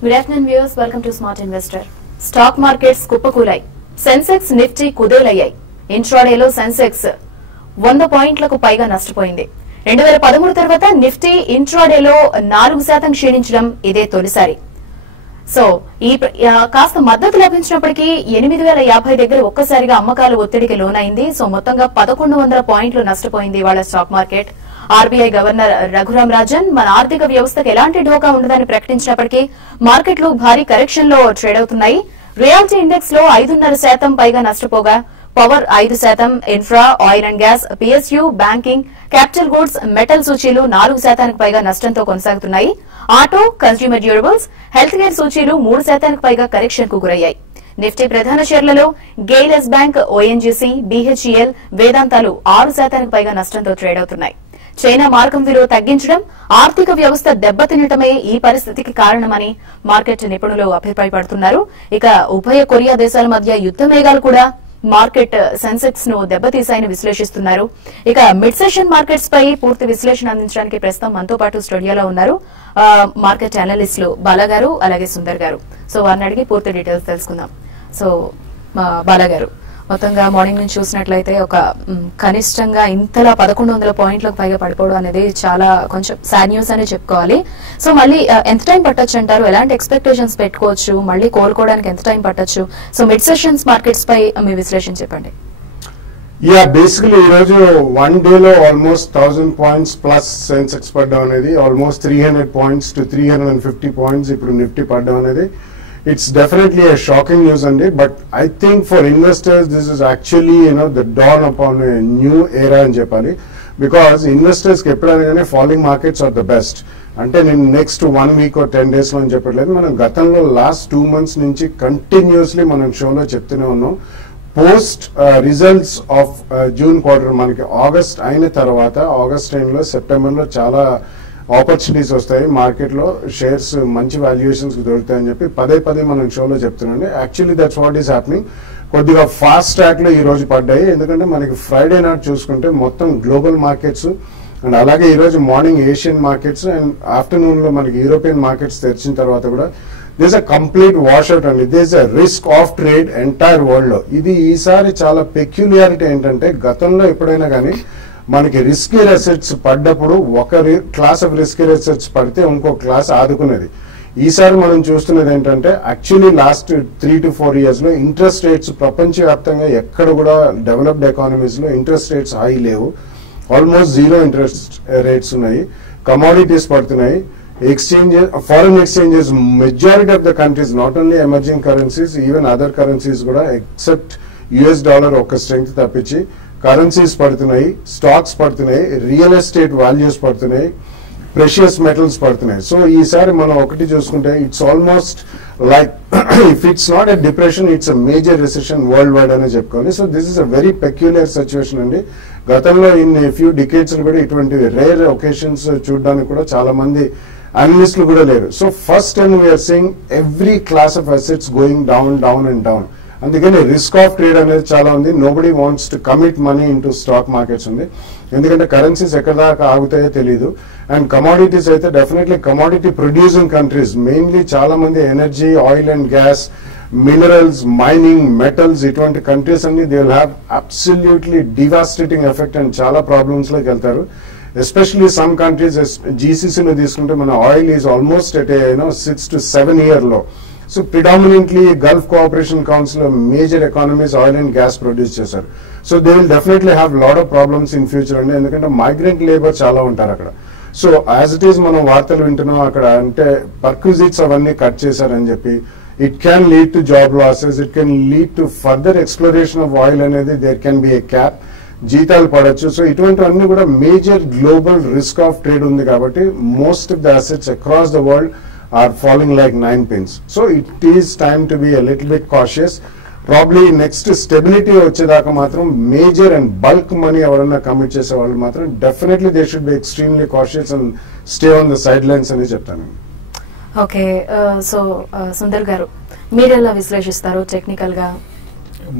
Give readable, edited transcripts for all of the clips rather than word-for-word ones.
Good afternoon viewers, welcome to Smart Investor. Stock markets కుప్పకూలాయి. Sensex Nifty కుదేలయ్యాయి. ఇంట్రాడేలో Sensex 100 పాయింట్లకు పైగా నష్టపోయింది. 2013 తర్వాత నిఫ్టీ ఇంట్రాడేలో 4% క్షీణించడం ఇదే తొలిసారి. సో ఈ కాస్త మద్దతు లభించినప్పటికీ 8050 దగ్గర ఒక్కసారిగా అమ్మకాలు ఒత్తిడికి లోనైంది. సో మొత్తంగా 1100 పాయింట్లు నష్టపోయింది వాళ్ళ stock market. RBI governor Raghuram Rajan మన ఆర్థిక వ్యవస్థకు ఎలాంటి ఢోకా ఉండదని ప్రకటించినప్పటికీ మార్కెట్లు భారీ కరెక్షన్ లో ట్రేడ్ అవుతున్నాయి. రియాలిటీ ఇండెక్స్ లో 5.5% పైగా నష్టపోగా power 5%, infra, oil and gas, PSU, banking, capital goods, metal సూచీలు 4% పైగా నష్టంతో కొనసాగుతున్నాయి. Auto, consumer durables, health care సూచీలు 3% పైగా కరెక్షన్ కు గురయ్యాయి. నిఫ్టీ ప్రధాన షేర్లలో GAIL, Yes Bank, ONGC, BHEL, వేదాంతాలు 6% పైగా నష్టంతో ట్రేడ్ అవుతున్నాయి. చైనా మార్కం విలువ తగ్గించడం, ఆర్థిక వ్యవస్థ దెబ్బతినటమే ఈ పరిస్థితికి కారణమని మార్కెట్ నిపుణులు అభిప్రాయపడుతున్నారు. ఇక ఉభయ కొరియా దేశాల మధ్య యుద్ధ మేఘాలు కూడా మార్కెట్ సెన్సెక్స్ ను దెబ్బతీశాయని విశ్లేషిస్తున్నారు. ఇక మిడ్ సెషన్ మార్కెట్స్ పై పూర్తి విశ్లేషణ అందించడానికి ప్రస్తుతం మనతో పాటు స్టూడియోలో ఉన్నారు మార్కెట్ అనలిస్టులు బాలా గారు అలాగే సుందర్ గారు. సో వారిని అడిగి పూర్తి డీటెయిల్స్ తెలుసుకుందాం. సో బాలా గారు, మొత్తంగా మార్నింగ్ నుంచి చూసినట్లయితే ఒక కనిష్టంగా ఇంతలా 1100 పాయింట్లకు పైగా పడిపోవడం అనేది చాలా కొంచెం సాడ్ న్యూస్ అనే చెప్పుకోవాలి. సో మళ్ళీ ఎంత టైం పట్టొచ్చు అంటారు? ఎలాంటి ఎక్స్పెక్టేషన్స్ పెట్టుకోవచ్చు? మళ్ళీ కోలుకోవడానికి ఎంత టైం పట్టొచ్చు? సో మిడ్ సెషన్స్ మార్కెట్స్ పై మీ విశ్లేషణ చెప్పండి. బేసికలీ ఈ రోజు వన్ డే లో ఆల్మోస్ట్ 1000 పాయింట్స్ ప్లస్ సెన్సెక్స్ పడ్డం అనేది, ఆల్మోస్ట్ 300 పాయింట్స్ టు 350 పాయింట్స్ ఇప్పుడు నిఫ్టీ పడ్డం అనేది it's definitely a shocking news and but I think for investors this is actually the dawn upon a new era అని చెప్పాలి. because investors కి ఎప్పుడైనా falling markets are the best. అంటే నేను next 1 week or 10 days లో అని చెప్పట్లేదు, మనం గతంలో లాస్ట్ 2 months నుంచి కంటిన్యూస్లీ మనం షోలో చెప్తూనే ఉన్నాం. Post results of June quarter మనకి ఆగస్ట్ అయిన తర్వాత, ఆగస్ట్ టైంలో సెప్టెంబర్లో చాలా ఆపర్చునిటీస్ వస్తాయి మార్కెట్ లో, షేర్స్ మంచి వాల్యుయేషన్స్ దొరుకుతాయని చెప్పి పదే మనం షోలో చెప్తున్నాండి. Actually that's what is happening. కొద్దిగా ఫాస్ట్ ట్రాక్ లో ఈ రోజు పడ్డాయి, ఎందుకంటే మనకి ఫ్రైడే నాట్ చూసుకుంటే మొత్తం గ్లోబల్ మార్కెట్స్ అండ్ అలాగే ఈ రోజు morning Asian markets and afternoon లో మనకి యూరోపియన్ మార్కెట్స్ తెరిచిన తర్వాత కూడా this a complete wash out అండి. This a risk off trade entire world లో. ఇది ఈసారి చాలా పెక్యులియారిటీ ఏంటంటే, గతంలో ఎప్పుడైనా కానీ మనకి రిస్కీ అసెట్స్ పడ్డప్పుడు ఒక క్లాస్ ఆఫ్ రిస్కీ అసెట్స్ పడితే ఇంకో క్లాస్ ఆదుకునేది. ఈసారి మనం చూస్తున్నది ఏంటంటే, యాక్చువల్లీ లాస్ట్ 3 to 4 years లో ఇంట్రెస్ట్ రేట్స్ ప్రపంచవ్యాప్తంగా ఎక్కడ కూడా డెవలప్డ్ ఎకానమీస్ లో ఇంట్రెస్ట్ రేట్స్ హై లేవు, ఆల్మోస్ట్ జీరో ఇంట్రెస్ట్ రేట్స్ ఉన్నాయి. కమోడిటీస్ పడుతున్నాయి, foreign exchanges majority of the countries, not only emerging currencies, even other currencies కూడా ఎక్సెప్ట్ యుఎస్ డాలర్ ఒక స్ట్రెంగ్త్ తప్పించి కరెన్సీస్ పడుతున్నాయి, స్టాక్స్ పడుతున్నాయి, రియల్ ఎస్టేట్ వాల్యూస్ పడుతున్నాయి, ప్రెషియస్ మెటల్స్ పడుతున్నాయి. సో ఈసారి మనం ఒకటి చూసుకుంటే it's almost like if it's not a depression it's a major recession world wide అనే చెప్పుకోవాలి. So this is a very peculiar situation అండి. గతంలో ఇన్ ఫ్యూ డికేట్స్ కూడా ఇటువంటి రేర్ ఒకేషన్స్ చూడడానికి కూడా చాలా మంది అనలిస్టులు కూడా లేరు. So first time we're seeing every class of assets going down and down. అందుకని రిస్క్ ఆఫ్ ట్రేడ్ అనేది చాలా ఉంది. Nobody wants to commit money into stock markets ఉంది, ఎందుకంటే కరెన్సీస్ ఎక్కడ దాకా ఆగుతాయో తెలియదు. అండ్ కమోడిటీస్ అయితే definitely commodity producing countries, mainly చాలా మంది energy, oil and gas, minerals, mining, metals, ఇటువంటి కంట్రీస్ అన్ని they will have absolutely devastating effect and చాలా ప్రాబ్లమ్స్ లోకి వెళ్తారు. ఎస్పెషలీ సమ్ కంట్రీస్, జీసీసీలో తీసుకుంటే మన oil is almost at 6 to 7 year లో. So predominantly Gulf Cooperation Council major economies oil and gas produce చేశారు. So they will definitely have lot of problems in future అండి, ఎందుకంటే migrant labour చాలా ఉంటారు అక్కడ. సో యాజ్ ఇట్ ఈస్ మనం వార్తలు వింటున్నాం అక్కడ, అంటే పర్క్విజిట్స్ అవన్నీ కట్ చేశారని చెప్పి it can lead to job losses, it can lead to further exploration of oil అనేది, there can be a cap, జీతాలు పడచ్చు. సో ఇటువంటివన్నీ కూడా major global risk off trade ఉంది కాబట్టి most of the assets across the world are falling like 9 pins. So it is time to be a little bit cautious. Probably next stability వచ్చేదాకా మాత్రం major and bulk money ఎవరన్నా commit చేసే వాళ్ళు మాత్రం definitely they should be extremely cautious and stay on the side lines అని చెప్తాను. Okay, so Sundar గారు మీరు ఎలా విశ్లేషిస్తారు టెక్నికల్ గా?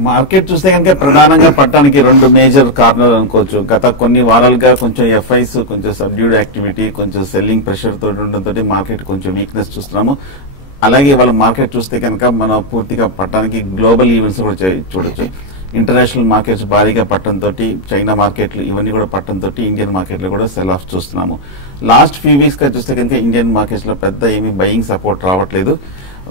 మార్కెట్ చూస్తే కనుక ప్రధానంగా పట్టడానికి 2 మేజర్ కారణాలు అనుకోవచ్చు. గత కొన్ని వారాలుగా కొంచెం ఎఫ్ఐస్ కొంచెం సబ్డ్యూడ్ యాక్టివిటీ, కొంచెం సెల్లింగ్ ప్రెషర్ తోటి ఉండడంతో మార్కెట్ కొంచెం వీక్నెస్ చూస్తున్నాము. అలాగే వాళ్ళ మార్కెట్ చూస్తే కనుక మనం పూర్తిగా పట్టడానికి గ్లోబల్ ఈవెంట్స్ కూడా చూడొచ్చు. ఇంటర్నేషనల్ మార్కెట్స్ భారీగా పట్టడంతో, చైనా మార్కెట్లు ఇవన్నీ కూడా పట్టడంతో ఇండియన్ మార్కెట్లో కూడా సెల్ ఆఫ్ చూస్తున్నాము. లాస్ట్ ఫ్యూ వీక్స్ గా చూస్తే కనుక ఇండియన్ మార్కెట్స్ లో పెద్ద ఏమీ బయింగ్ సపోర్ట్ రావట్లేదు.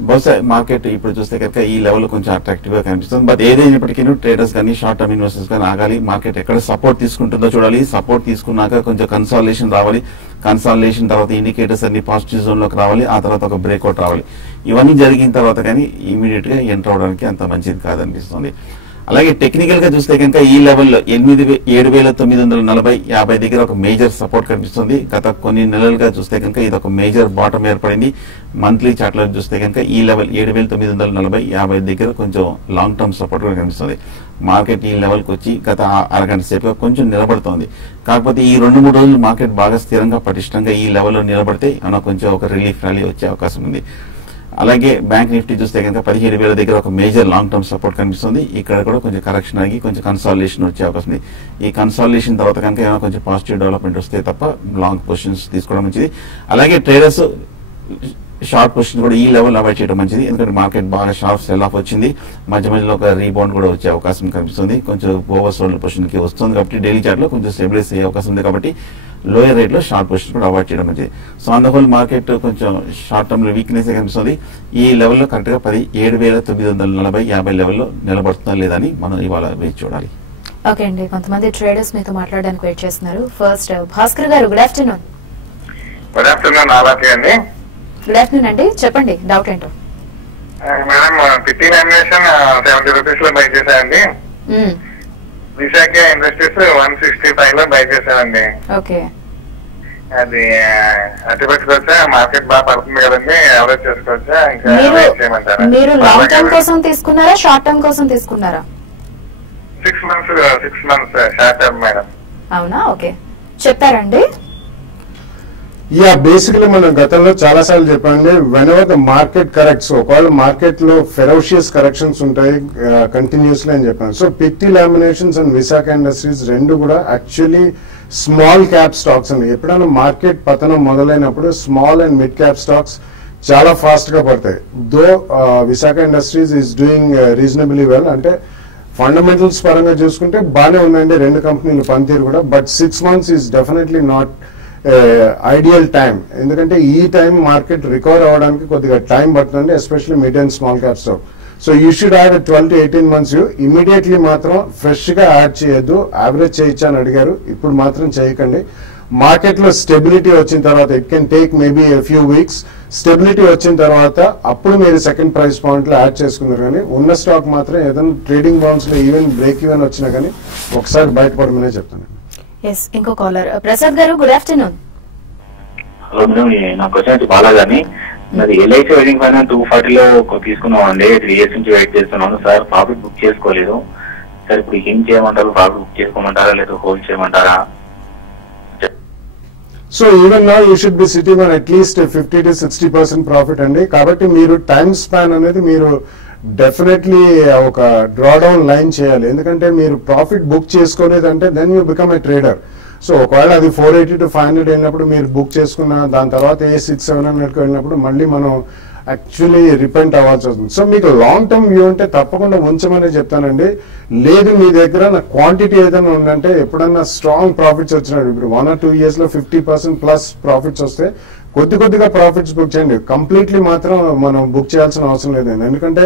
బహుశా మార్కెట్ ఇప్పుడు చూస్తే కనుక ఈ లెవెల్ కొంచెం అట్రాక్టివ్ గా కనిపిస్తుంది. బట్ ఏదైనప్పటికీ ట్రేడర్స్ కానీ షార్ట్ టర్మ్ ఇన్వెస్టర్స్ కానీ ఆగాలి. మార్కెట్ ఎక్కడ సపోర్ట్ తీసుకుంటుందో చూడాలి. సపోర్ట్ తీసుకున్నాక కొంచెం కన్సాలిడేషన్ రావాలి. కన్సాలిడేషన్ తర్వాత ఇండికేటర్స్ అన్ని పాజిటివ్ జోన్ లోకి రావాలి. ఆ తర్వాత ఒక బ్రేక్అవుట్ రావాలి. ఇవన్నీ జరిగిన తర్వాత కానీ ఇమీడియట్ గా ఎంటర్ అవడానికి అంత మంచిది కాదనిపిస్తుంది. అలాగే టెక్నికల్ గా చూస్తే కనుక ఈ లెవెల్లో 7,940 50 దగ్గర ఒక మేజర్ సపోర్ట్ కనిపిస్తుంది. గత కొన్ని నెలలుగా చూస్తే కనుక ఇది ఒక మేజర్ బాటమ్ ఏర్పడింది. మంత్లీ చార్ట్ లో చూస్తే కనుక ఈ లెవెల్ 7,940 50 దగ్గర కొంచెం లాంగ్ టర్మ్ సపోర్ట్ కూడా కనిపిస్తుంది. మార్కెట్ ఈ లెవెల్ కి వచ్చి గత అరగంట సేపుగా కొంచెం నిలబడుతోంది. కాకపోతే ఈ 2-3 రోజులు మార్కెట్ బాగా స్థిరంగా పటిష్టంగా ఈ లెవెల్లో నిలబడితే ఏమైనా కొంచెం ఒక రిలీఫ్ ర్యాలీ వచ్చే అవకాశం ఉంది. అలాగే బ్యాంక్ నిఫ్టీ చూస్తే కనుక 17,000 దగ్గర ఒక మేజర్ లాంగ్ టర్మ్ సపోర్ట్ కనిపిస్తుంది. ఇక్కడ కూడా కొంచెం కరెక్షన్ ఆగి కొంచెం కన్సాలిడేషన్ వచ్చే అవకాశం ఉంది. ఈ కన్సాలిడేషన్ తర్వాత కనుక ఏమైనా కొంచెం పాజిటివ్ డెవలప్మెంట్ వస్తే తప్ప లాంగ్ పొజిషన్స్ తీసుకోవడం మంచిది. అలాగే ట్రేడర్స్ షార్ట్ పొజిషన్ కూడా ఈ లెవెల్ అవాయిడ్ చేయడం మంచిది. ఎందుకంటే మార్కెట్ బాగా షార్ప్ సెల్ ఆఫ్ వచ్చింది. మధ్య మధ్యలో ఒక రీబౌండ్ కూడా వచ్చే అవకాశం కనిపిస్తుంది. కొంచెం ఓవర్ సోల్డ్ పొజిషన్ కి వస్తుంది కాబట్టి డైలీ చార్ట్ లో కొంచెం స్టెబిలైజ్ అయ్యే అవకాశం ఉంది. కాబట్టి లోయర్ రేట్ లో షార్ట్ పొజిషన్ కూడా అవాయిడ్ చేయడం మంచిది. So on the whole market కొంచెం షార్ట్ టర్మ్ లో వీక్నెస్ కనిపిస్తుంది. ఈ లెవెల్లో కరెక్ట్ గా 7,940 50 లెవెల్లో నిలబడుతుందా లేదని మనం ఇవాళ వేచి చూడాలి. ఓకే అండి, కొంతమంది ట్రేడర్స్ మీతో మాట్లాడడానికి వెయిట్ చేస్తున్నారు. ఫస్ట్ భాస్కర్ గారు, గుడ్ ఆఫ్టర్నూన్. Good afternoon. అలాగే అండి. గుడ్ ఆఫ్టర్నూన్ అండి, చెప్పండి డౌట్ ఏంటో. మేడం, 50 నామినేషన్ 70 రూపీస్ లో బై చేశానండి. విశాఖ ఇండస్ట్రీస్ 165 లో బై చేశానండి. ఓకే, అది అట్టి పెట్టుకోవచ్చా? మార్కెట్ బాగా పడుతుంది కదండి, ఎవరేజ్ చేసుకోవచ్చా? ఇంకా మీరు లాంగ్ టర్మ్ కోసం తీసుకున్నారా, షార్ట్ టర్మ్ కోసం తీసుకున్నారా? 6 months షార్ట్ టర్మ్ మేడం. అవునా, ఓకే, చెప్తారండి. యా, బేసికలీ మనం గతంలో చాలా సార్లు చెప్పండి, whenever the market corrects, ఒకవేళ మార్కెట్ లో ఫెరోషియస్ కరెక్షన్స్ ఉంటాయి కంటిన్యూస్లీ అని చెప్పాను. So Pitti Laminations and Visaka Industries రెండు కూడా యాక్చువల్లీ స్మాల్ క్యాప్ స్టాక్స్ అండి. ఎప్పుడైనా మార్కెట్ పతనం మొదలైనప్పుడు small and mid cap stocks చాలా ఫాస్ట్ గా పడతాయి. Though Visaka Industries is doing reasonably well. అంటే ఫండమెంటల్స్ పరంగా చూసుకుంటే బాగానే ఉందండి రెండు కంపెనీలు పనితీరు కూడా. But 6 months is definitely not ideal time. ఎందుకంటే ఈ టైం మార్కెట్ రికవర్ అవ్వడానికి కొద్దిగా టైం పడుతుంది, especially mid and small cap stock. So you should add 12 to 18 months. Immediately మాత్రం ఫ్రెష్ గా యాడ్ చేయొద్దు. యావరేజ్ చేయొచ్చా అని అడిగారు, ఇప్పుడు మాత్రం చేయకండి. మార్కెట్ లో స్టెబిలిటీ వచ్చిన తర్వాత, it can take maybe a few weeks. Stability వచ్చిన తర్వాత అప్పుడు మీరు సెకండ్ ప్రైస్ పాయింట్ లో యాడ్ చేసుకున్నారు. కానీ ఉన్న స్టాక్ మాత్రం ఏదైనా ట్రేడింగ్ బౌన్స్ లో ఈవెన్ బ్రేక్ ఈవెన్ వచ్చినా కానీ ఒకసారి బయటపడమనే చెప్తాను. ఎస్, ఇంకో కాలర్ ప్రసాద్ గారు, గుడ్ ఆఫ్టర్నూన్. హలో మేడం, నా క్వశ్చన్ వచ్చి బాలాగాని, నాది ఎల్ఐసి వెడ్డింగ్ ఫైనాన్స్ 240 లో తీసుకున్నామండి. 3 years నుంచి వెయిట్ చేస్తున్నాను సార్, ప్రాఫిట్ బుక్ చేసుకోలేదు సార్. ఇప్పుడు ఏం చేయమంటారు? ప్రాఫిట్ బుక్ చేసుకోమంటారా లేదా హోల్డ్ చేయమంటారా? So even now you should be sitting on at least 50 to 60% profit అండి. కాబట్టి మీరు టైమ్ స్పాన్ అనేది మీరు డెఫినెట్లీ ఒక డ్రాడౌన్ లైన్ చేయాలి. ఎందుకంటే మీరు ప్రాఫిట్ బుక్ చేసుకోలేదంటే then you become a trader. So ఒకవేళ అది 480 to 500 అయినప్పుడు మీరు బుక్ చేసుకున్న దాని తర్వాత 600-700 వెళ్ళినప్పుడు మళ్ళీ మనం యాక్చువల్లీ రిపెంట్ అవ్వాల్సి వస్తుంది. సో మీకు లాంగ్ టర్మ్ వ్యూ ఉంటే తప్పకుండా ఉంచమని చెప్తానండి. లేదు మీ దగ్గర నా క్వాంటిటీ ఏదైనా ఉందంటే ఎప్పుడన్నా స్ట్రాంగ్ ప్రాఫిట్స్ వచ్చినాడు, ఇప్పుడు 1 or 2 years లో 50% ప్లస్ ప్రాఫిట్స్ వస్తే కొద్దిగా ప్రాఫిట్స్ బుక్ చేయండి. కంప్లీట్లీ మాత్రం మనం బుక్ చేయాల్సిన అవసరం లేదండి. ఎందుకంటే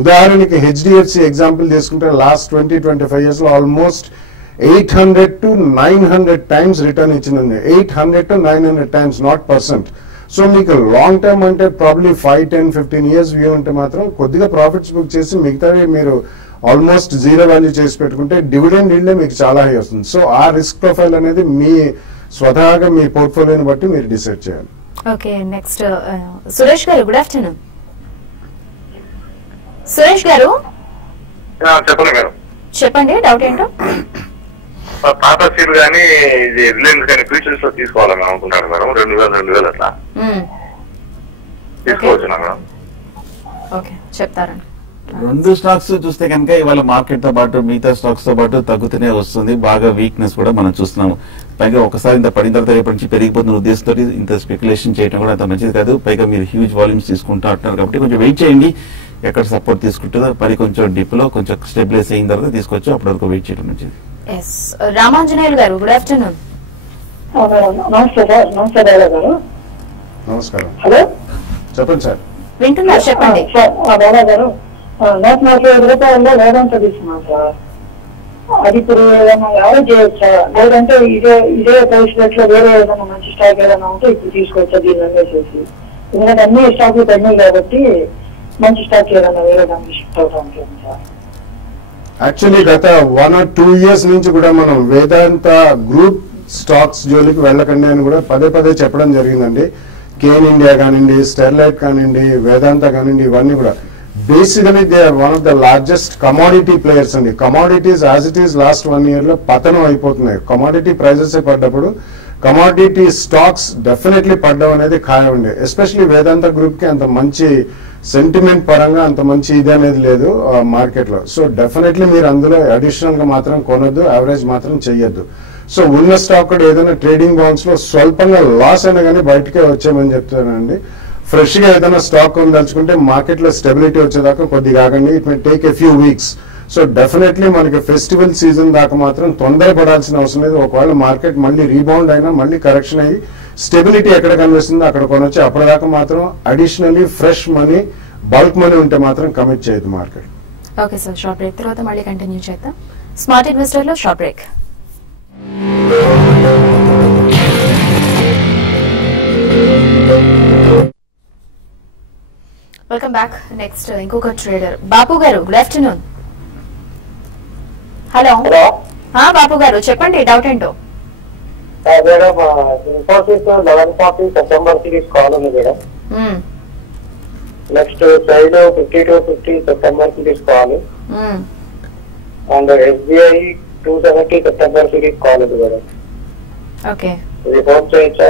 ఉదాహరణకి హెచ్డిఎఫ్సి ఎగ్జాంపుల్ తీసుకుంటే లాస్ట్ 20-25 years లో ఆల్మోస్ట్ 800 to 900 times రిటర్న్ ఇచ్చిందండి. 800 to 900 times, not percent. So మీకు లాంగ్ టర్మ్ అంటే ప్రాబ్లీ 5, 10, 15 years వ్యూ ఉంటే మాత్రం కొద్దిగా ప్రాఫిట్స్ బుక్ చేసి మిగతావి మీరు ఆల్మోస్ట్ జీరో వాల్యూ చేసి పెట్టుకుంటే డివిడెండ్ ఈల్డ్ మీకు చాలా హై వస్తుంది. సో ఆ రిస్క్ ప్రొఫైల్ అనేది మీ స్వతహాగా మీ పోర్ట్ఫోలియోని బట్టి మీరు డిసైడ్ చేయాలి. ఓకే, నెక్స్ట్ సురేష్ గారు, గుడ్ ఆఫ్టర్నూన్. సురేష్ గారు, చెప్పండి మేడం. చెప్పండి డౌట్ ఏంటో. టాటా స్టీల్ కానీ ఇది రిలయన్స్ కానీ ఫ్యూచర్స్ లో తీసుకోవాలని అనుకుంటాను మేడం. 2000 అట్లా తీసుకోవచ్చు మేడం. ఓకే, చెప్తారండి. రెండు స్టాక్స్ చూస్తే కనుక ఇవాళ మార్కెట్ తో పాటు మిగతా స్టాక్స్ తో పాటు తగ్గుతూనే వస్తుంది. బాగా వీక్నెస్ కూడా మనం చూస్తున్నాము. పైగా ఒకసారి ఇంత పడిన తర్వాత రేపటి నుంచి పెరిగిపోతున్న ఉద్దేశంతో ఇంత స్పెక్యులేషన్ చేయడం కూడా అంత మంచిది కాదు. పైగా మీరు హ్యూజ్ వాల్యూమ్స్ తీసుకుంటా అంటున్నారు కాబట్టి కొంచెం వెయిట్ చేయండి. ఎక్కడ సపోర్ట్ తీసుకుంటుందో పరి కొంచెం డిప్ లో కొంచెం స్టెబిలైజ్ అయిన తర్వాత తీసుకోవచ్చు. అప్పటి వరకు వెయిట్ చేయడం మంచిది. రామాంజనేయులు గారు గుడ్ ఆఫ్టర్నూన్. నమస్తే సార్. నమస్తే డైలా గారు. నమస్కారం. హలో చెప్పండి సార్. వింటున్నారు చెప్పండి. సార్ డైలా గారు 145 రూపాయల్లో వేదాంత తీసుకున్నాం సార్. అది ఇప్పుడు ఏదైనా యావరేజ్ చేయొచ్చా, లేదంటే ఇదే ప్రైస్ రేట్ లో వేరే ఏదైనా మంచి స్టాక్ ఏదైనా ఉంటే ఇప్పుడు తీసుకోవచ్చా దీన్ని అమ్మేసేసి? ఎందుకంటే అన్ని స్టాక్లు తగ్గినాయి కాబట్టి మంచి స్టాక్ ఏదైనా వేరే దానికి షిఫ్ట్ అవుతా ఉంటుంది సార్. యాక్చువల్లీ గత 1 or 2 years నుంచి కూడా మనం వేదాంత గ్రూప్ స్టాక్స్ జోలికి వెళ్ళకండి అని కూడా పదే పదే చెప్పడం జరిగిందండి. కేన్ ఇండియా కానివ్వండి, స్టెర్లైట్ కానివ్వండి, వేదాంత కానివ్వండి, ఇవన్నీ కూడా basically they are one of the largest commodity players అండి. Commodities as it is last 1 year లో పతనం అయిపోతున్నాయి. కమాడిటీ ప్రైజెస్ పడ్డప్పుడు కమాడిటీ స్టాక్స్ డెఫినెట్లీ పడ్డం అనేది ఖాయం అండి. ఎస్పెషలీ వేదాంత గ్రూప్ కి అంత మంచి సెంటిమెంట్ పరంగా అంత మంచి ఇది అనేది లేదు మార్కెట్ లో. సో డెఫినెట్లీ మీరు అందులో అడిషనల్ గా మాత్రం కొనొద్దు, యావరేజ్ మాత్రం చెయ్యొద్దు. సో ఉన్న స్టాక్ కూడా ఏదైనా ట్రేడింగ్ బౌన్స్ లో స్వల్పంగా లాస్ అయినా కానీ బయటకే వచ్చామని చెప్తానండి. ఫ్రెష్ గా ఏదైనా స్టాక్ కొనదలుచుకుంటే మార్కెట్ లో స్టెబిలిటీ వచ్చేదాకా కొద్దిగా ఆగండి. It may take a few weeks. So definitely మనకి ఫెస్టివల్ సీజన్ దాకా మాత్రం తొందరపడాల్సిన అవసరం లేదు. ఒకవేళ మార్కెట్ మళ్ళీ రీబౌండ్ అయినా మళ్ళీ కరెక్షన్ అయ్యి స్టెబిలిటీ ఎక్కడ కనిపిస్తుందో అక్కడ కొనొచ్చి అప్పటిదాకా మాత్రం additionally fresh money, bulk money ఉంటే మాత్రం కమిట్ చేయదు market. Okay sir, short break తర్వాత మళ్ళీ కంటిన్యూ చేద్దాం. స్మార్ట్ ఇన్వెస్టర్ లో short break. Welcome back. Next ఇంకొక ట్రేడర్ బాపు గారు గుడ్ ఆఫ్టర్నూన్. హలో బాపు గారు చెప్పండి డౌట్ ఏంటో. మేడం ఇన్ఫోసిస్ 1140 సెప్టెంబర్ కి తీసుకోవాలి మేడం. నెక్స్ట్ సైడ్ 5250 సెప్టెంబర్ కి తీసుకోవాలి. అండ్ ఎస్బీఐ 270 సెప్టెంబర్ కి తీసుకోవాలి మేడం. ఓకే రిపోర్ట్ చేయొచ్చా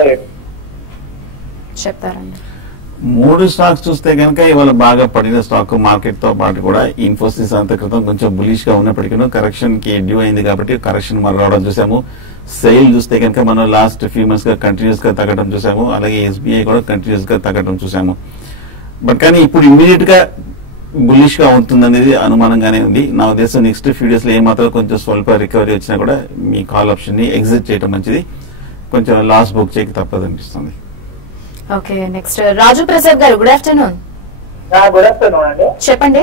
చెప్తారండి. 3 స్టాక్స్ చూస్తే కనుక ఇవాళ బాగా పడిన స్టాక్ మార్కెట్ తో పాటు కూడా ఇన్ఫోసిస్ అంత క్రితం కొంచెం బులిష్ గా ఉన్నప్పటికీ కరెక్షన్ కి డ్యూ అయింది కాబట్టి కరెక్షన్ మనం రావడం చూసాము. సెయిల్ చూస్తే కనుక మనం లాస్ట్ ఫ్యూ మంత్స్ గా కంటిన్యూస్ గా తగ్గడం చూసాము. అలాగే ఎస్బీఐ కూడా కంటిన్యూస్ గా తగ్గడం చూసాము. బట్ కానీ ఇప్పుడు ఇమ్మీడియట్ గా బులిష్ గా ఉంటుందనేది అనుమానంగానే ఉంది. నా ఉద్దేశం నెక్స్ట్ ఫ్యూ డేస్ లో ఏమాత్రం కొంచెం స్వల్ప రికవరీ వచ్చినా కూడా మీ కాల్ ఆప్షన్ ని ఎగ్జిట్ చేయడం మంచిది. కొంచెం లాస్ బుక్ చేయక తప్పదనిపిస్తుంది. ఓకే నెక్స్ట్ రాజు ప్రసాద్ గారు గుడ్ ఆఫ్టర్నూన్. గుడ్ ఆఫ్టర్నూన్ అండి. చెప్పండి.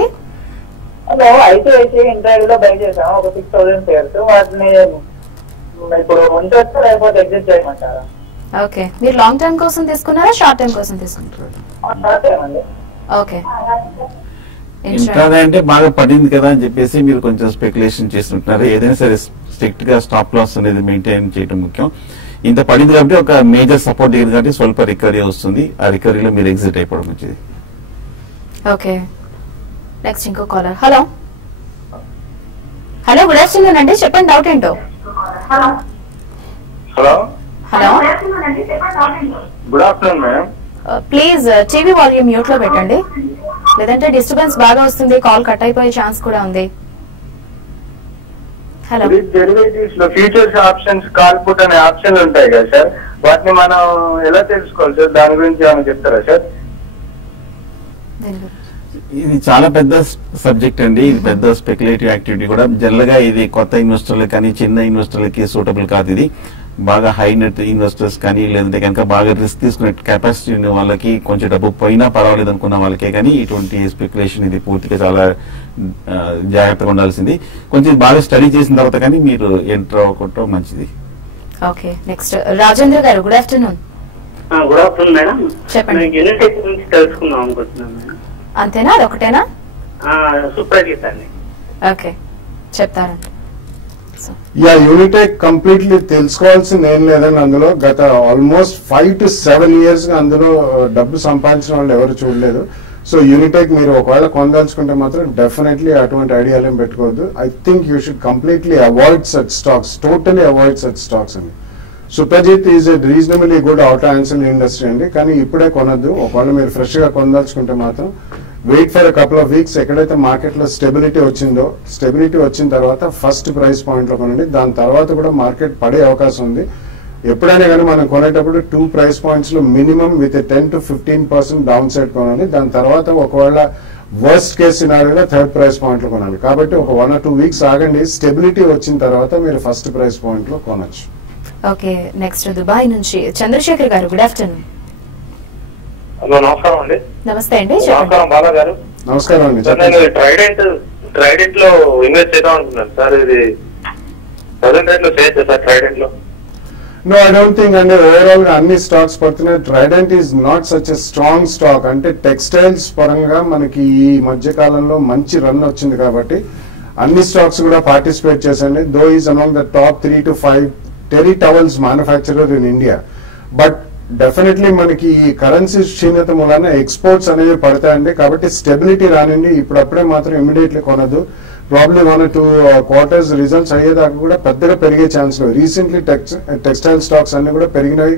హలో ఐసిఐసిఐ ఇంటర్వ్యూ లో బై చేసాము ఒక 6000 షేర్స్. వాటిని ఇప్పుడు ఉంచొచ్చా లేకపోతే ఎగ్జిట్ చేయమంటారా? ఓకే మీరు లాంగ్ టర్మ్ కోసం తీసుకున్నారా షార్ట్ టర్మ్ కోసం తీసుకుంటారా? ఓకే ఇంట్రాడే అంటే బాగా పడింది కదా అని చెప్పేసి మీరు కొంచెం స్పెక్యులేషన్ చేస్తుంటున్నారు. ఏదైనా సరే స్ట్రిక్ట్ గా స్టాప్ లాస్ అనేది మెయింటైన్ చేయడం ముఖ్యం. ఇంత పడింది కాబట్టి ఒక మేజర్ సపోర్ట్ దిగింది కాబట్టి స్వల్ప రికవరీ వస్తుంది. ఆ రికవరీలో మీరు ఎగ్జిట్ అయిపోవడం మంచిది. ఓకే నెక్స్ట్ ఇంకో caller. Hello hello good afternoon అండి, చెప్పండి డౌట్ ఏంటో. Hello hello good afternoon madam. Please TV volume mute లో పెట్టండి, లేదంటే డిస్టర్బెన్స్ బాగా వస్తుంది, కాల్ కట్ అయిపోయే ఛాన్స్ కూడా ఉంది. హలో డెరివేటివ్స్ లో ఫ్యూచర్స్ ఆప్షన్స్, కాల్ పుట్ అనే ఆప్షన్లు ఉంటాయి కదా సార్, వాటిని మనం ఎలా తెలుసుకోవాలి సార్? దాని గురించి ఏమైనా చెప్తారా సార్? ఇది చాలా పెద్ద సబ్జెక్ట్ అండి. ఇది పెద్ద స్పెక్యులేటివ్ యాక్టివిటీ కూడా. జనరల్ గా ఇది కొత్త ఇన్వెస్టర్లకు కానీ చిన్న ఇన్వెస్టర్లకి సూటబుల్ కాదు. ఇది బాగా హై నెట్ ఇన్వెస్టర్స్ కానీ లేదంటే కనుక బాగా రిస్క్ తీసుకునే కెపాసిటీ ఉన్న వాళ్ళకి, కొంచెం డబ్బు పోయినా పర్వాలేదు అనుకున్న వాళ్ళకే కానీ ఇటువంటి స్పెక్యులేషన్ ఇది పూర్తిగా చాలా జాగ్రత్తగా ఉండాల్సింది. కొంచెం బాగా స్టడీ చేసిన తర్వాత కానీ మీరు ఎంటర్ అవ్వకుండా మంచిది. ఓకే నెక్స్ట్ రాజేంద్ర గారు good afternoon. Good afternoon madam. చెప్పండి. యూనిటెక్ గురించి తెలుసుకుందాం అనుకుంటున్నాను మేడం. అంతేనా, అదొకటేనా? సూపర్జిత్ అండి. ఓకే చెప్తారండి. యూనిటెక్ కంప్లీట్లీ తెలుసుకోవాల్సింది ఏం లేదండి. అందులో గత ఆల్మోస్ట్ 5 to 7 years గా అందులో డబ్బు సంపాదించిన వాళ్ళు ఎవరు చూడలేదు. సో యూనిటెక్ మీరు ఒకవేళ కొనదలుచుకుంటే మాత్రం డెఫినెట్లీ అటువంటి ఐడియాలు ఏం పెట్టుకోవద్దు. I think you should completely avoid such stocks, totally avoid such stocks అండి. Suprajit is a reasonably good auto ancillary industry అండి, కానీ ఇప్పుడే కొనద్దు. ఒకవేళ మీరు ఫ్రెష్ గా కొనదలుచుకుంటే మాత్రం wait for a couple of weeks. ఎక్కడైతే మార్కెట్ లో స్టెబిలిటీ వచ్చిందో, స్టెబిలిటీ వచ్చిన తర్వాత ఫస్ట్ ప్రైస్ పాయింట్ లో కొనండి. దాని తర్వాత కూడా మార్కెట్ పడే అవకాశం ఉంది. ఎప్పుడైనా కానీ మనం కొనేటప్పుడు 2 ప్రైస్ పాయింట్స్ లో minimum with 10 to 15% down side కొనాలి. దాని తర్వాత ఒకవేళ వర్స్ట్ కేస్ సినారియోలో 3rd ప్రైస్ పాయింట్ లో కొనాలి. కాబట్టి ఒక 1 or 2 వీక్స్ ఆగండి. స్టెబిలిటీ వచ్చిన తర్వాత మీరు ఫస్ట్ ప్రైస్ పాయింట్ లో కొనొచ్చు. ఓకే, నెక్స్ట్ దుబాయ్ నుంచి చంద్రశేఖర్ గారు, గుడ్ ఆఫ్టర్నూన్. హలో, నమస్కారం అండి. నమస్తే అండి, నమస్కారం బాలా గారు. నమస్కారం అండి. సార్, నేను ట్రైడెంట్ లో ఇన్వెస్ట్ చేద్దాం అనుకున్నాను సార్. ఇది ప్రజెంట్ రేట్ లో చేయొచ్చు సార్ ట్రైడెంట్ లో? No, I don't think అండి ఓవరాల్ గా అన్ని స్టాక్స్ పడుతున్నాయి. Trident is not such a strong stock. అంటే టెక్స్టైల్స్ పరంగా మనకి ఈ మధ్య కాలంలో మంచి రన్ వచ్చింది కాబట్టి అన్ని స్టాక్స్ కూడా పార్టిసిపేట్ చేసండి. Though is among the top 3 to 5 terry towels manufacturer in India. But definitely మనకి ఈ కరెన్సీ క్షీణత మూలన ఎక్స్పోర్ట్స్ అనేవి పడతాయండి. కాబట్టి స్టెబిలిటీ రానండి. ఇప్పుడప్పుడే మాత్రం ఇమీడియట్లీ కొనదు. ప్రాబ్లీ 1 or 2 quarters రిజల్ట్స్ అయ్యేదాకా కూడా పెద్దగా పెరిగే ఛాన్స్ లేదు. రీసెంట్లీ టెక్స్టైల్ స్టాక్స్ అన్ని కూడా పెరిగినాయి.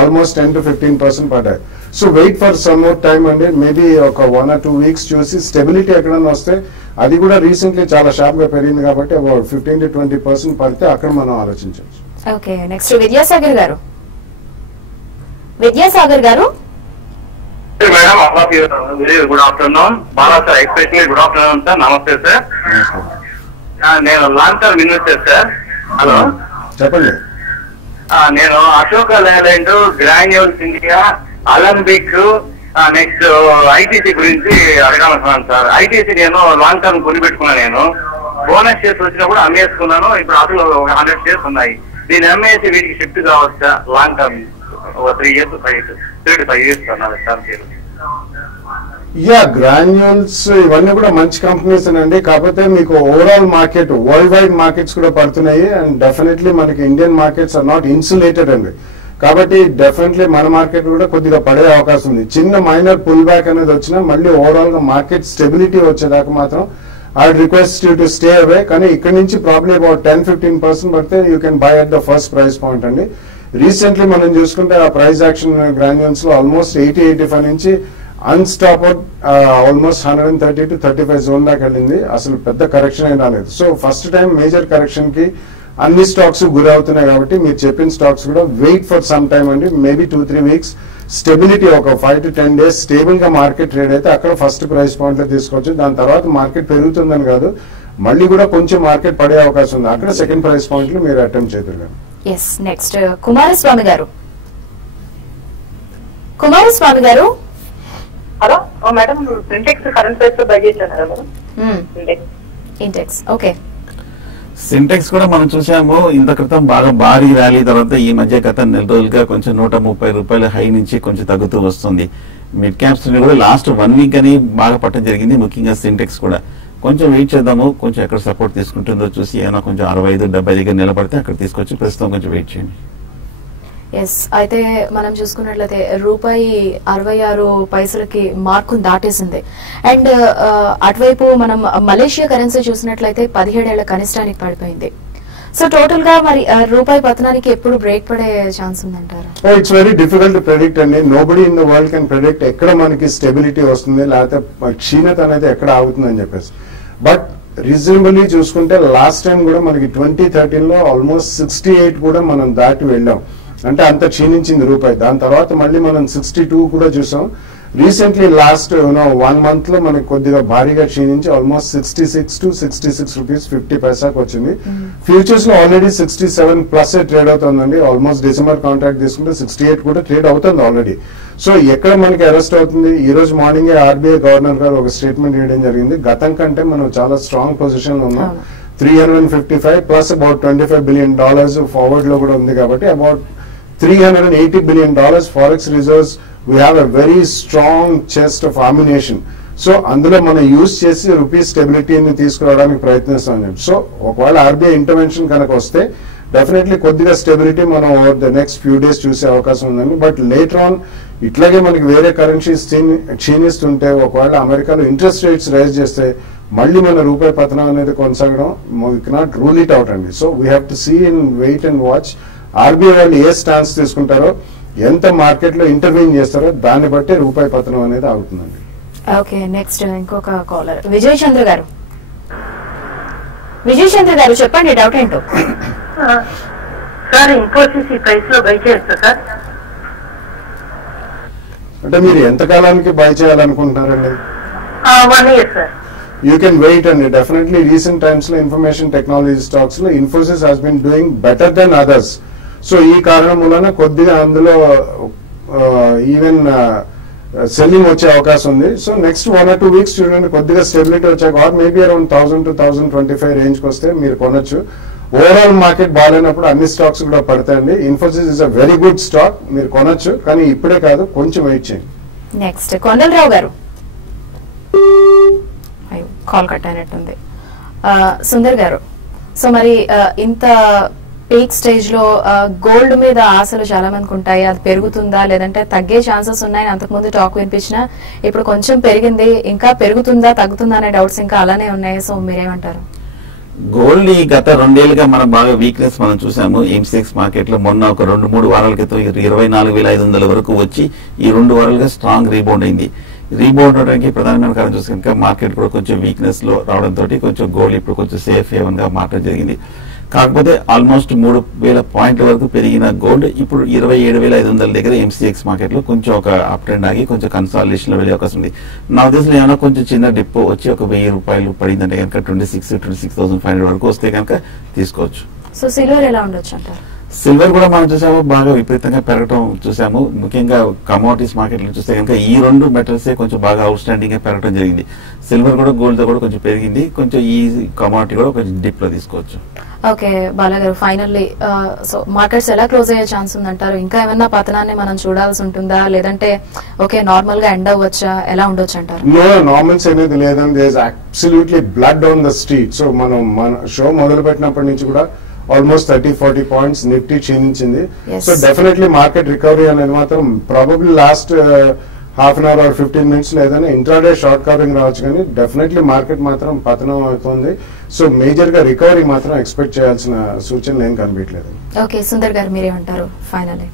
ఆల్మోస్ట్ 10 to 15% పడ్డాయి. So wait for some more time అండి. మేబీ ఒక 1 or 2 వీక్స్ చూసి స్టెబిలిటీ ఎక్కడన్నా వస్తే, అది కూడా రీసెంట్లీ చాలా షార్ప్ గా పెరిగింది కాబట్టి అబౌట్ 15 to 20% పడితే అక్కడ మనం ఆలోచించవచ్చు. ఓకే, నెక్స్ట్ విద్యాసాగర్ గారు. విద్యాసాగర్ గారు, madam, very good afternoon. Bala sir, especially good afternoon sir. నమస్తే సార్. నేను long term investor sir. Hello, చెప్పండి. నేను Ashok Leyland, Granules India, Alembic, next ITC గురించి అడగాలనుకున్నాను సార్. ఐటీసీ నేను లాంగ్ టర్మ్ కొని పెట్టుకున్నాను. నేను బోనస్ షేర్స్ వచ్చినప్పుడు అమ్మేసుకున్నాను. ఇప్పుడు అసలు 100 షేర్స్ ఉన్నాయి. దీన్ని అమ్మేసి వీటికి షిఫ్ట్ కావచ్చా? Long term 3 years, 3 to 5 years అన్నారు సార్. యా, గ్రాన్యూల్స్ ఇవన్నీ కూడా మంచి కంపెనీస్ అండి. కాకపోతే మీకు overall market, world wide markets కూడా పడుతున్నాయి. అండ్ డెఫినెట్లీ మనకి Indian markets are not insulated అండి. కాబట్టి డెఫినెట్లీ మన మార్కెట్ కూడా కొద్దిగా పడే అవకాశం ఉంది. చిన్న మైనర్ పుల్ బ్యాక్ అనేది వచ్చినా మళ్ళీ ఓవరాల్ గా మార్కెట్ స్టెబిలిటీ వచ్చేదాకా మాత్రం I request you to stay away. కానీ ఇక్కడ నుంచి ప్రాబ్లీ అబౌట్ 10-15% పడితే you can buy at the first price point అండి. రీసెంట్లీ మనం చూసుకుంటే ఆ ప్రైస్ యాక్షన్ గ్రాన్యూల్స్ లో ఆల్మోస్ట్ 80-85 నుంచి అన్స్టాపడ్ ఆల్మోస్ట్ 130 to 35 జోన్ దాకా వెళ్ళింది. అసలు పెద్ద కరెక్షన్ అయినా రాలేదు. So first time major correction కి అన్ని స్టాక్స్ గురి అవుతున్నాయి. కాబట్టి మీరు చెప్పిన స్టాక్స్ కూడా వెయిట్ ఫర్ సమ్ టైమ్ అండి. మేబీ 2-3 వీక్స్ స్టెబిలిటీ, ఒక 5 to 10 days స్టేబుల్ గా మార్కెట్ ట్రేడ్ అయితే అక్కడ ఫస్ట్ ప్రైస్ పాయింట్ లో తీసుకోవచ్చు. దాని తర్వాత మార్కెట్ పెరుగుతుందని కాదు, మళ్ళీ కూడా కొంచెం మార్కెట్ పడే అవకాశం ఉంది. అక్కడ సెకండ్ ప్రైస్ పాయింట్ లో మీరు అటెంప్ట్ చేద్దరు. ఎస్, నెక్స్ట్ కుమారస్వామి గారు. కుమారస్వామి గారు, hello madam, Sintex current price లో బై చేశాను కదా మేడం. ఇంటెక్స్. ఓకే, సింటెక్స్ కూడా మనం చూసాము ఇంత క్రితం బాగా భారీ ర్యాలీ తర్వాత ఈ మధ్య గత 4 రోజులుగా కొంచెం 130 రూపాయల హై నుంచి కొంచెం తగ్గుతూ వస్తుంది. మిడ్ క్యాప్స్ కూడా లాస్ట్ 1 వీక్ అని బాగా పట్టడం జరిగింది. ముఖ్యంగా సింటెక్స్ కూడా కొంచెం వెయిట్ చేద్దాము. కొంచెం ఎక్కడ సపోర్ట్ తీసుకుంటుందో చూసి ఏమైనా కొంచెం 65-70 దగ్గర నిలబడితే అక్కడ తీసుకొచ్చి ప్రస్తుతం కొంచెం వెయిట్ చేయండి. ఎస్, అయితే మనం చూసుకున్నట్లయితే రూపాయి 66 మార్కును దాటేసింది. అండ్ అటువైపు మనం మలేషియా కరెన్సీ చూసినట్లయితే 17 ఏళ్ల కనిష్టానికి పడిపోయింది. సో టోటల్ గా మరి రూపాయి పతనానికి ఎప్పుడు బ్రేక్ పడే ఛాన్స్ ఉందంటారు? It's very difficult to predict అండి. Nobody in the world can predict ఎక్కడ మనకి స్టెబిలిటీ వస్తుంది, లేకపోతే క్షీణత అనేది ఎక్కడ ఆగుతుందని చెప్పేసి. బట్ రీజనబుల్లీ చూసుకుంటే లాస్ట్ టైం కూడా మనకి 2013 లో ఆల్మోస్ట్ 68 కూడా మనం దాటి వెళ్ళాం. అంటే అంత క్షీణించింది రూపాయి. దాని తర్వాత మళ్ళీ మనం 62 కూడా చూసాం. రీసెంట్లీ లాస్ట్ 1 month లో మనకి కొద్దిగా భారీగా క్షీణించి ఆల్మోస్ట్ 66 to 66 రూపీస్ 50 పైసాకి వచ్చింది. ఫ్యూచర్స్ లో ఆల్రెడీ 67 ప్లస్ ట్రేడ్ అవుతుందండి. ఆల్మోస్ట్ డిసెంబర్ కాంట్రాక్ట్ తీసుకుంటే 68 కూడా ట్రేడ్ అవుతుంది ఆల్రెడీ. సో ఎక్కడ మనకి అరెస్ట్ అవుతుంది? ఈ రోజు మార్నింగ్ ఆర్బీఐ గవర్నర్ గారు ఒక స్టేట్మెంట్ ఇవ్వడం జరిగింది. గతం కంటే మనం చాలా స్ట్రాంగ్ పొజిషన్ లో ఉన్నాం. 355 ప్లస్ అబౌట్ $25 billion ఫార్వర్డ్ లో కూడా ఉంది. కాబట్టి about $380 billion forex reserves. We have a very strong chest of ammunition. So అందులో మనం యూజ్ చేసి రూపీ స్టెబిలిటీని తీసుకురావడానికి ప్రయత్నిస్తాం. సో ఒకవేళ ఆర్బీఐ ఇంటర్వెన్షన్ కనుక వస్తే డెఫినెట్లీ కొద్దిగా స్టెబిలిటీ మనం over the next few days చూసే అవకాశం ఉందండి. బట్ లేటర్ ఆన్ ఇట్లాగే మనకి వేరే కరెన్సీస్ క్షీణిస్తుంటే, ఒకవేళ అమెరికాలో ఇంట్రెస్ట్ రేట్స్ రైజ్ చేస్తే మళ్ళీ మన రూపాయి పతనం అనేది కొనసాగడం we cannot rule it out అండి. So we have to see in wait and watch. RBI వాళ్ళు ఏ స్టాన్స్ తీసుకుంటారో, ఎంత మార్కెట్ లో ఇంటర్వ్యూన్ చేస్తారో దాన్ని బట్టి రూపాయి పతనం అనేది ఆగుతుందండి. ఓకే, నెక్స్ట్ ఇంకొక కాలర్ విజయ్ చంద్ర గారు. విజయ్ చంద్ర గారు చెప్పండి, డౌట్ ఏంటో. సార్ ఇన్ఫోసిస్ ఈ ప్రైస్ లో బై చేయొచ్చా సార్? అంటే మీరు ఎంత కాలానికి బై చేయాలనుకుంటున్నారండి? 1 year sir. You can wait, and definitely recent times lo information technology stocks lo Infosys has been doing better than others. So ee karanam mulana koddiga andulo even selling వచ్చే అవకాశం ఉంది. So next 1 or 2 weeks చూడండి, కొద్దిగా stability వచ్చాక or maybe around 1000 to 1025 range కి వస్తే మీరు కొనొచ్చు. ఓవరాల్ మార్కెట్ బాగాలేనప్పుడు అన్ని స్టాక్స్ కూడా పడతాయండి. Infosys is a very good stock, మీరు కొనొచ్చు, కానీ ఇప్పుడే కాదు, కొంచెం వెయిట్ చేయండి. నెక్స్ట్ కొండలరావు గారు. కాల్ కట్ అయినట్టుంది. సుందర్ గారు, సో మరి ఇంత పీక్ స్టేజ్ లో గోల్డ్ మీద ఆశలు చాలా మందికి ఉంటాయి. అది పెరుగుతుందా లేదంటే తగ్గే ఛాన్సెస్ ఉన్నాయని అంతకుముందు టాక్ వినిపించినా ఇప్పుడు కొంచెం పెరిగింది, ఇంకా పెరుగుతుందా తగ్గుతుందా అనే డౌట్స్ ఇంకా అలానే ఉన్నాయి. సో మీరేమంటారు? గోల్డ్ ఈ గత 2 ఏళ్లుగా మనం బాగా వీక్నెస్ మనం చూసాము. ఎంసెక్స్ మార్కెట్ లో మొన్న ఒక 2-3 వారాల క్రితం 24,500 వరకు వచ్చి ఈ 2 వారాలుగా స్ట్రాంగ్ రీబౌండ్ అయింది. రీబౌండ్ అవడానికి ప్రధానమైన కారణం చూస్తే కనుక మార్కెట్ కూడా కొంచెం వీక్నెస్ లో రావడంతో కొంచెం గోల్డ్ ఇప్పుడు కొంచెం సేఫ్ హేవన్ గా మారడం జరిగింది. కాకపోతే ఆల్మోస్ట్ 3,000 పాయింట్ల వరకు పెరిగిన గోల్డ్ ఇప్పుడు 27,500 దగ్గర ఎంసీఎక్స్ మార్కెట్ లో కొంచెం ఒక అప్ ట్రెండ్ ఆగి కొంచెం కన్సాలిడేషన్ లో వెళ్ళే అవకాశం ఉంది. నా ఉద్దేశంలో ఏమైనా కొంచెం చిన్న డిప్ వచ్చి ఒక 1,000 రూపాయలు పడిందంటే కనుక 26,500 వరకు వస్తే కనుక తీసుకోవచ్చు. సో సిల్వర్ ఎలా ఉండొచ్చు అంటారు? సిల్వర్ కూడా మనం చూసాము బాగా విపరీతంగా పెరగడం చూసాము. ముఖ్యంగా కమోడిటీస్ మార్కెట్ లో చూస్తే కనుక ఈ 2 మెటల్సే కొంచెం బాగా అవుట్ స్టాండింగ్ గా పెరగడం జరిగింది. సిల్వర్ కూడా గోల్డ్ తో కూడా కొంచెం పెరిగింది, కొంచెం ఈ కమోడిటీ కూడా కొంచెం డిప్ లో తీసుకోవచ్చు. Okay Bala garu, finally so markets ఎలా క్లోజ్ అయ్యే ఛాన్స్ ఉందంటారు? ఇంకా ఏమన్నా పతనాన్ని మనం చూడాల్సి ఉంటుందా లేదంటే ఓకే నార్మల్ గా ఎండ్ అవ్వచ్చా, ఎలా ఉండొచ్చు అంటారు? నో నార్మల్స్ అనేది లేదండి. There is absolutely blood on the street. So మన షో మొదలు పెట్టినప్పటి నుంచి కూడా ఆల్మోస్ట్ 30-40 పాయింట్స్ నిఫ్టీ క్షీణించింది. సో డెఫినెట్లీ మార్కెట్ రికవరీ అనేది మాత్రం probably last half an hour or 15 minutes లేదని ఇంట్రాడే షార్ట్ కవరింగ్ రావచ్చు, కానీ డెఫినెట్లీ మార్కెట్ మాత్రం పతనం అవుతుంది. సో మేజర్ గా రికవరీ మాత్రం ఎక్స్పెక్ట్ చేయాల్సిన సూచనలు ఏం కనిపించలేదు. ఓకే సుందర్ గారు మీరేమంటారు ఫైనల్లీ?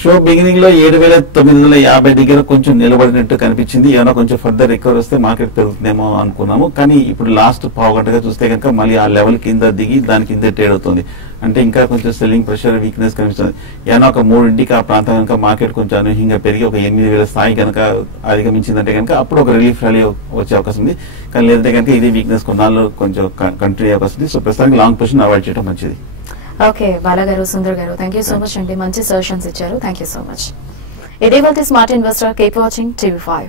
షో బిగినింగ్ లో 7,950 దగ్గర కొంచెం నిలబడినట్టు కనిపించింది. ఏమైనా కొంచెం ఫర్దర్ రికవర్ వస్తే మార్కెట్ పెరుగుతుందేమో అనుకున్నాము, కానీ ఇప్పుడు లాస్ట్ పావు గంటగా చూస్తే కనుక మళ్ళీ ఆ లెవెల్ కింద దిగి దాని కింద ట్రేడ్ అవుతుంది. అంటే ఇంకా కొంచెం సెల్లింగ్ ప్రెషర్ వీక్నెస్ కనిపిస్తుంది. ఏమైనా ఒక 3 ఆ ప్రాంతం కనుక మార్కెట్ కొంచెం అనూహ్యంగా పెరిగి ఒక 8,000 స్థాయి కనుక అధిగమించిందంటే కనుక అప్పుడు ఒక రిలీఫ్ ర్యాలీ వచ్చే అవకాశం ఉంది. కానీ లేదంటే కనుక ఇది వీక్నెస్ కొన్నాళ్ళు కొంచెం కంటిన్యూ అవకాశం ఉంది. సో ప్రస్తుతానికి లాంగ్ పొజిషన్ అవాయిడ్ చేయడం మంచిది. ఓకే బాలా గారు, సుందర్ గారు, థ్యాంక్ యూ సో మచ్ అండి, మంచి సజెషన్స్ ఇచ్చారు. Thank you so much. ఇదే వాళ్ళ smart investor. Keep watching TV5.